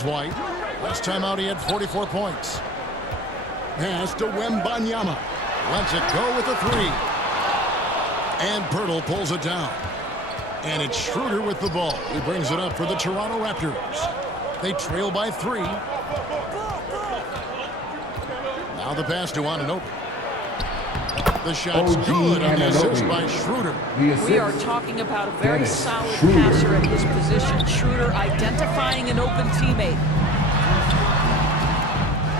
is White. Last time out, he had 44 points. Pass to Wembanyama. Lets it go with a three. And Pirtle pulls it down. And it's Schroeder with the ball. He brings it up for the Toronto Raptors. They trail by 3. Now the pass to Anunoby. The shot's good on the assist by Schroeder. We are talking about a very solid passer at his position. Schroeder identifying an open teammate.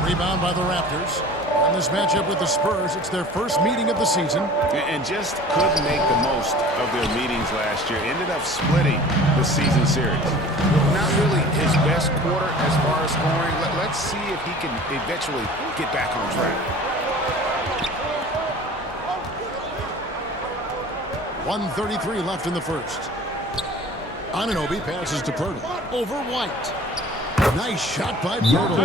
Rebound by the Raptors. In this matchup with the Spurs, it's their first meeting of the season. And just couldn't make the most of their meetings last year. Ended up splitting the season series. Not really his best quarter as far as scoring. Let's see if he can eventually get back on track. 1:33 left in the first. Anunoby passes to Pirtle. Over White. Nice shot by Pirtle.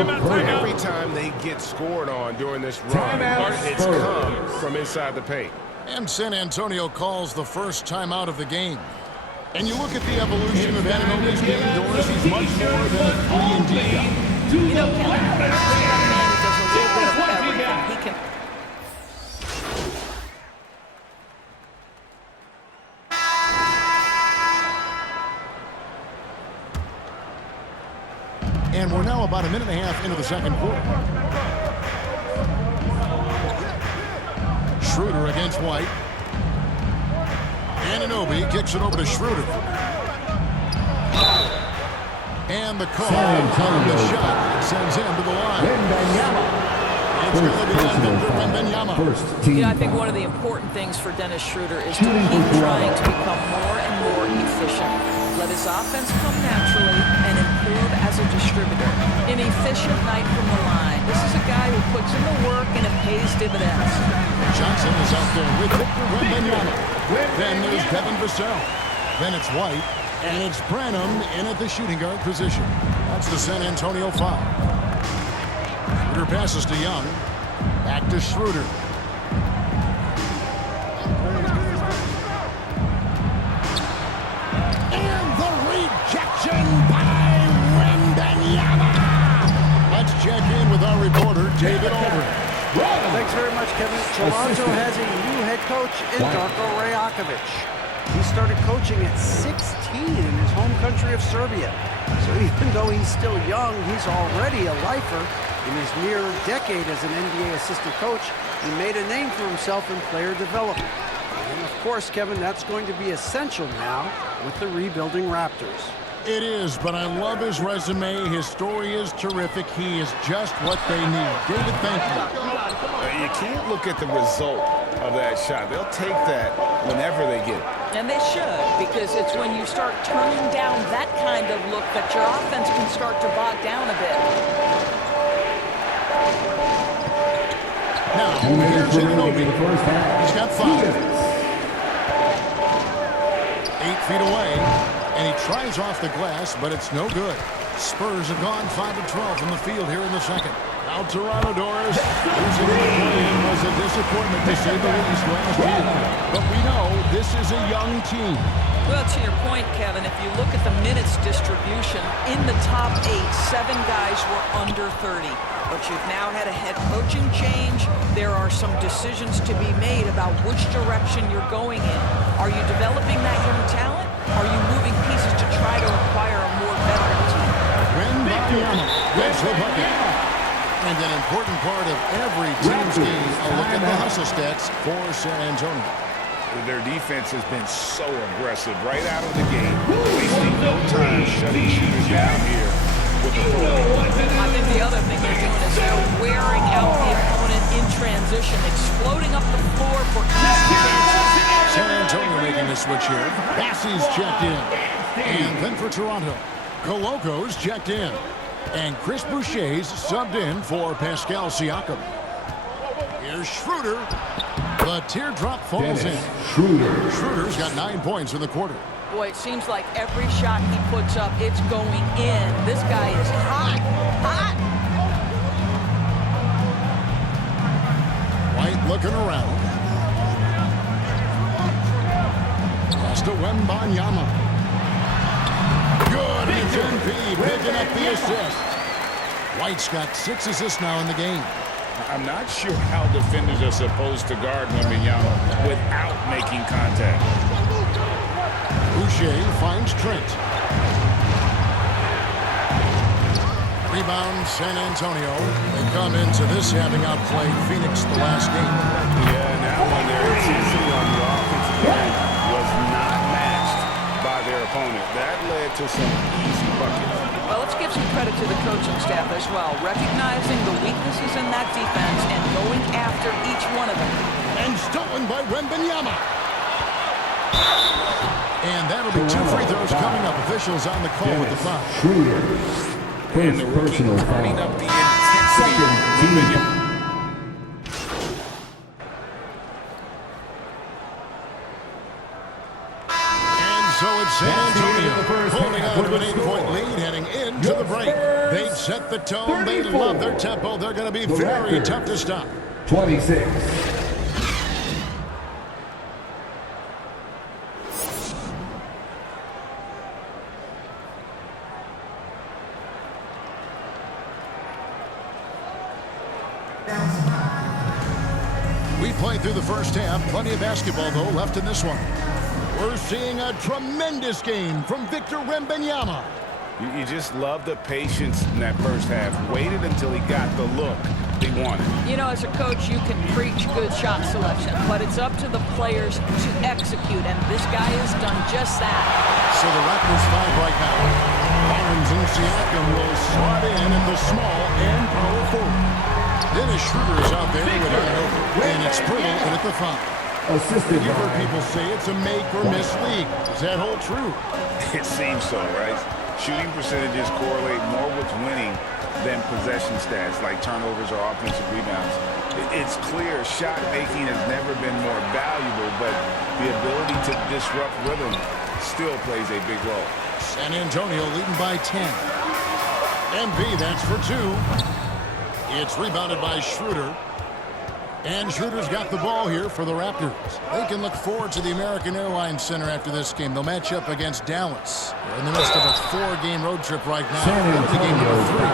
Every time they get scored on during this run, it's come from inside the paint. And San Antonio calls the first timeout of the game. And you look at the evolution of Anunoby's game, Doris, he's much more than a 3-and-D guy. You know, Kevin, this young man who does a little bit of everything. He can... And we're now about a minute and a half into the second quarter. Schroeder against White. Anunoby kicks it over to Schroeder. And the call on the shot sends him to the line. It's going to be Wembanyama. Yeah, I think one of the important things for Dennis Schroeder is to keep trying to become more and more efficient. Let his offense come naturally and improve as a distributor. An efficient night from the line. This is a guy who puts in the work and it pays dividends. Johnson is out there with Victor Wembanyama. Then there's Devin Vassell. Then it's White. And it's Branham in at the shooting guard position. That's the San Antonio foul. Schroeder passes to Young. Back to Schroeder. And the rejection by Wembanyama. Let's check in with our reporter, David Aldridge. Thanks very much, Kevin. Toronto has a new head coach in Darko Rajakovic. He started coaching at 16 in his home country of Serbia. So even though he's still young, he's already a lifer. In his near decade as an NBA assistant coach, he made a name for himself in player development. And of course, Kevin, that's going to be essential now with the rebuilding Raptors. It is, but I love his resume. His story is terrific. He is just what they need. David, thank you. You can't look at the result of that shot. They'll take that whenever they get it. And they should, because it's when you start turning down that kind of look that your offense can start to bog down a bit. Now, here's Anunoby. He's got 5. 8 feet away, and he tries off the glass, but it's no good. Spurs have gone 5 of 12 from the field here in the second. Now Toronto, Doris. Losing the play-in was a disappointment, to say the least, last year. But we know this is a young team. Well, to your point, Kevin, if you look at the minutes distribution, in the top 8, 7 guys were under 30. But you've now had a head coaching change. There are some decisions to be made about which direction you're going in. Are you developing that young talent? Are you moving pieces to try to acquire a more veteran team? Wembanyama gets the bucket. And an important part of every team's game, a look at the hustle stats for San Antonio. Their defense has been so aggressive right out of the gate, wasting no time shutting shooters down here with the ball. I think the other thing they're doing is they're wearing out the opponent in transition, exploding up the floor for easy chances. San Antonio making the switch here. Bassey's checked in. And then for Toronto, Coloco's checked in. And Chris Boucher's subbed in for Pascal Siakam. Here's Schroeder. The teardrop falls in. Schroeder's got 9 points in the quarter. Boy, it seems like every shot he puts up, it's going in. This guy is hot, hot. White looking around. Pass to Wembanyama. Good, and it's NP picking picking up the assist. White's got 6 assists now in the game. I'm not sure how defenders are supposed to guard Wembanyama without making contact. Boucher finds Trent. Rebound, San Antonio. They come into this having outplayed Phoenix the last game. Yeah, now when their intensity on the offensive end was not matched by their opponent, that led to some easy buckets. Well, let's give some credit to the coaching staff as well, recognizing the weaknesses in that defense and going after each one of them. And stolen by Wembanyama. And that'll be 2 free throws coming up. Officials on the call with the foul. Schroeder. And the rookie Personal turning foul. up the intensity. And so it's San Antonio holding on to an 8-point lead heading into the break. They set the tone. They love their tempo. They're going to be very tough to stop. 26. We played through the first half. Plenty of basketball, though, left in this one. We're seeing a tremendous game from Victor Wembanyama. You just love the patience in that first half. Waited until he got the look he wanted. You know, as a coach, you can preach good shot selection, but it's up to the players to execute, and this guy has done just that. So the Raptors 5 right now. Barnes and Siakam will slot in at the small and power forward. Dennis Schroeder is out there with Idaho, and it's Brittle in at the 5. Assisted You've heard by people say it's a make or miss league. Does that hold true? It seems so, right? Shooting percentages correlate more with winning than possession stats like turnovers or offensive rebounds. It's clear shot making has never been more valuable, but the ability to disrupt rhythm still plays a big role. San Antonio leading by 10. MB, that's for 2. It's rebounded by Schroeder. And Schroeder's got the ball here for the Raptors. They can look forward to the American Airlines Center after this game. They'll match up against Dallas. They're in the midst of a 4-game road trip right now. San That'll be game number 3.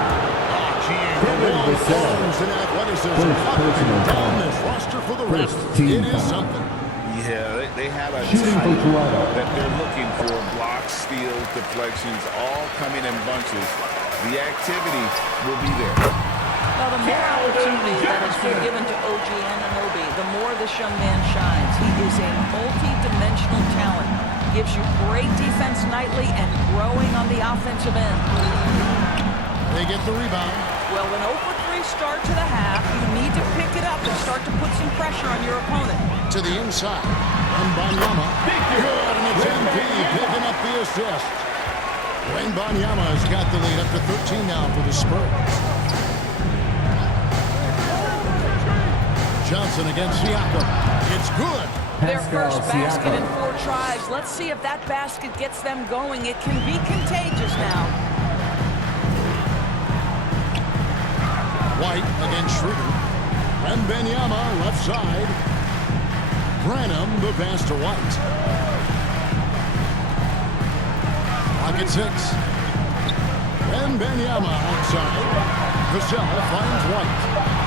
Kevin Vassell. And athleticism First personal down foul. this roster for the First Raptors. team It is foul. something. Yeah, they have a Shooting for type Toronto. that they're looking for. Blocks, steals, deflections, all coming in bunches. The activity will be there. Well, the more opportunities that has been given to OG Anunoby, the more this young man shines. He is a multi-dimensional talent. Gives you great defense nightly and growing on the offensive end. They get the rebound. Well, an 0-for-3 start to the half, you need to pick it up and start to put some pressure on your opponent. To the inside. Wembanyama. Good, and it's MP picking up the assist. Wembanyama has got the lead up to 13 now for the Spurs. Johnson against Siakam. It's good. Their Pascal first basket in Siakam. 4 tries. Let's see if that basket gets them going. It can be contagious now. White against Schroeder. Wembanyama left side. Branham the pass to White. Clock at 6. Wembanyama outside. Vassell finds White.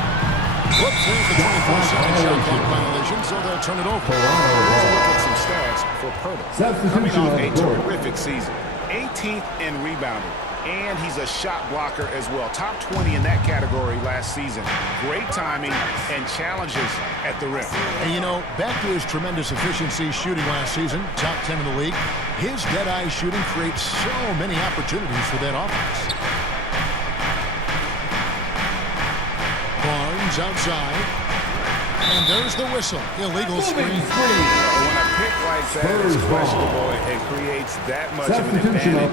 Whoops, there's the 24-second shot clock violation, so they'll turn it over. Let's look at some stats for Pirtle. Coming Substitution off a on the court. terrific season. 18th in rebounding. And he's a shot blocker as well. Top 20 in that category last season. Great timing and challenges at the rim. And you know, back to his tremendous efficiency shooting last season, top 10 in the league, his dead-eye shooting creates so many opportunities for that offense. Barnes outside. And there's the whistle. Illegal screen. When a pick like that is Spurs ball. questionable, it creates that much of an Substitution advantage. up.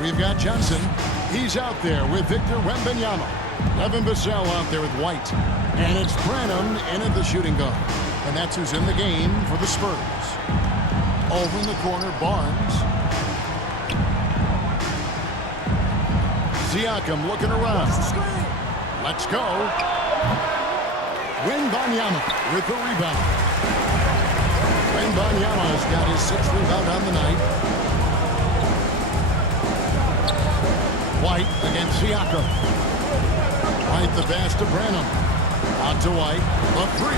We've got Johnson. He's out there with Victor Wembanyama. Evan Vassell out there with White. And it's Branham in at the shooting guard. And that's who's in the game for the Spurs. Over in the corner, Barnes. Siakam looking around. Let's go. Wembanyama with the rebound. Wembanyama's got his 6th rebound on the night. White against Siakam. White the pass to Branham. Out to White. A 3.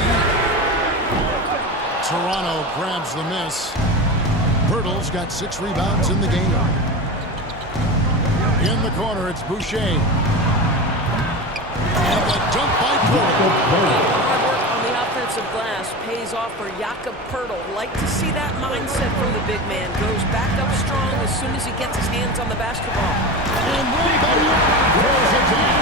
Toronto grabs the miss. Pirtle's got 6 rebounds in the game. In the corner, it's Boucher. And the dunk by Pirtle. Hard work on the offensive glass pays off for Jakob Pirtle. Like to see that mindset from the big man. Goes back up strong as soon as he gets his hands on the basketball. And Wembanyama throws it down.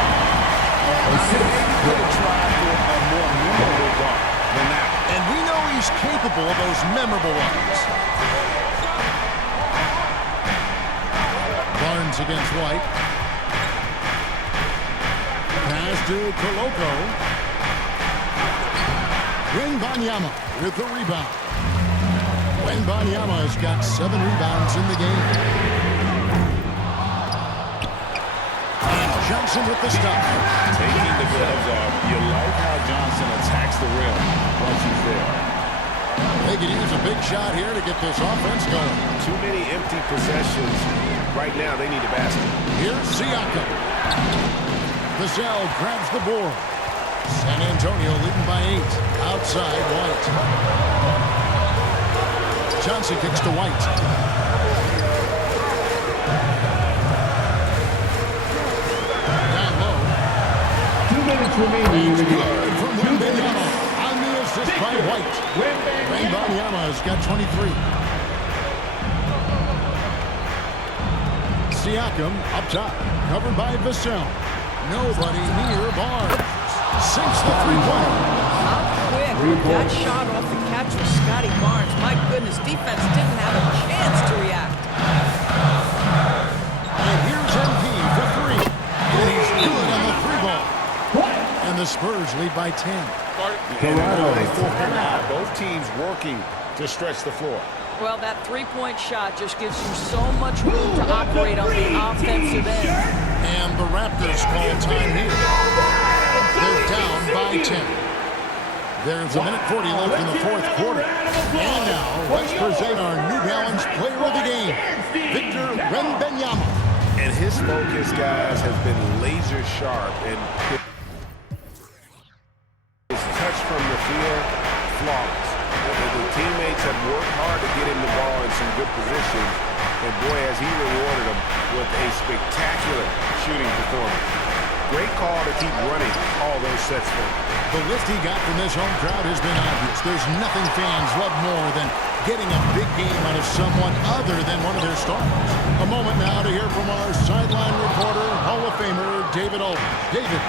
Maybe could have tried for a more memorable dunk than that. And we know he's capable of those memorable ones. Barnes against White. Pass to Koloko. Wembanyama with the rebound. Wembanyama has got 7 rebounds in the game. And Johnson with the stop. Taking the gloves off. You like how Johnson attacks the rim once he's there. They could use a big shot here to get this offense going. Too many empty possessions. Right now, they need a basket. Here's Siakam. Vassell grabs the board. San Antonio leading by 8. Outside, White. Johnson kicks to White. Down low. 2 minutes remaining in the game. Good from Wembanyama. On the assist by White. Wembanyama has got 23. Siakam up top. Covered by Vassell. Nobody near Barnes. Sinks the three-pointer. How quick that shot off the catch was Scotty Barnes. My goodness, defense didn't have a chance to react. And here's MP for 3. And he's good on the 3-ball. And the Spurs lead by 10. Both teams working to stretch the floor. Well, that 3-point shot just gives you so much room to operate on the offensive end. And the Raptors call time here. They're down by 10. There's 1:40 left in the 4th quarter. And now, let's present our New Balance player of the game, Victor Wembanyama. And his focus, guys, has been laser sharp. And his touch from the field, flawless. The teammates have worked hard to get him the ball in some good positions. And boy, has he rewarded them with a spectacular shooting performance. Great call to keep running all those sets for him. The lift he got from this home crowd has been obvious. There's nothing fans love more than getting a big game out of someone other than one of their stars. A moment now to hear from our sideline reporter, Hall of Famer David Aldridge. David.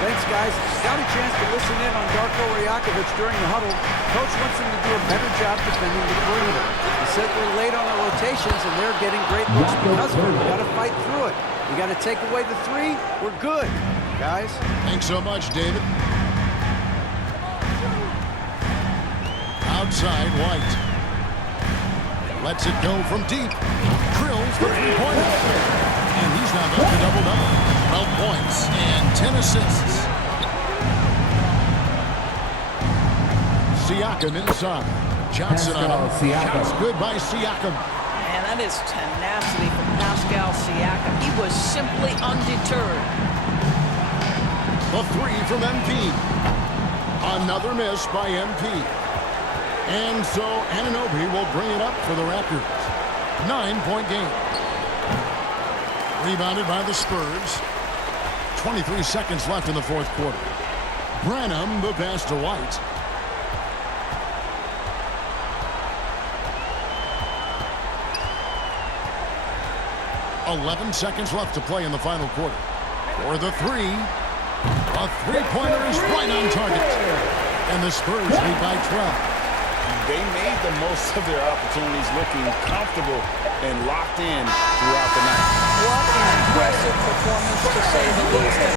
Thanks, guys. Got a chance to listen in on Darko Rajakovic during the huddle. Coach wants them to do a better job defending the perimeter. He said we're late on the rotations, and they're getting great looks because of it. We got to fight through it. We got to take away the 3. We're good, guys. Thanks so much, David. Outside, White. Lets it go from deep. Drills the 3-pointer. And he's now got the double-double. 12 points and 10 assists. Siakam inside. Johnson on him. Shots good by Siakam. Man, that is tenacity from Pascal Siakam. He was simply undeterred. The 3 from MP. Another miss by MP. And so Anunoby will bring it up for the Raptors. 9-point game. Rebounded by the Spurs. 23 seconds left in the 4th quarter. Branham, the pass to White. .11 seconds left to play in the final quarter. For the 3. A 3-pointer is right on target. And the Spurs lead by 12. They made the most of their opportunities, looking comfortable and locked in throughout the night. What an impressive performance, to say the least.